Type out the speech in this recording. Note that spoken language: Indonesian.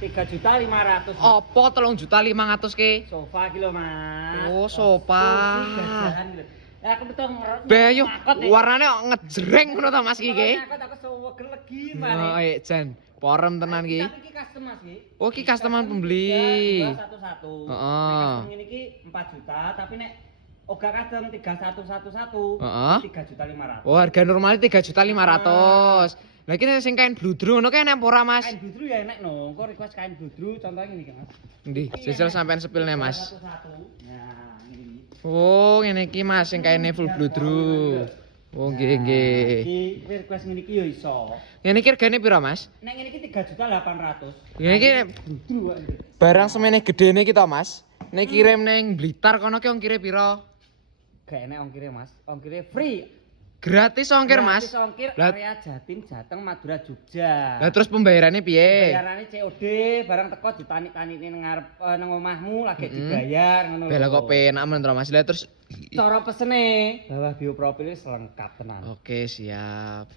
3.500.000. Apa 3.500.000 ke? Sofa ki lho, Mas. Oh, sofa. Ya aku betul Bayu, warnane ngejreng ngono ta Mas iki ke? Aku sewegel legi, Oh, Mas. jan, porem tenan ki. Tapi iki custom, Mas iki. Oh, ki customan pembeli. 211. Heeh. Custom ini ki 4 juta, tapi nek Oga kadang 3111. Heeh. 3.500.000. Oh, harga normalnya 3.500.000. Lah iki sing kain bludru ngono kae enek apa ora, Mas? Kain bludru ya enek no. Engko request kain bludru contohnya ngene iki, Mas. Endi? Jajal sampean sepilne, Mas. 211. Nah, ini. Oh, ngene iki Mas sing kaine full bludru. Oh, nggih nggih. Iki request ngene iki ya iso. Ngene iki regane piro, Mas? Nek ngene iki 3.800.000. Ngene iki Bludru kok iki. barang semene gedene iki to, Mas. Nek kirim ning Blitar kono ki ongkire piro? Gak enek ongkire, Mas. Ongkire free. Gratis ongkir, Mas. Gratis ongkir Lah- area Jatim, Jateng, Madura, Jogja. Lah terus pembayarannya piye? Bayarannya COD, barang teko ditanik-taniki ning ngarep nang omahmu lagi dibayar ngono lho. Bela kok penak men to, Mas. Lah terus Cara pesene bawah bioprofil selengkap tenan. oke, siap.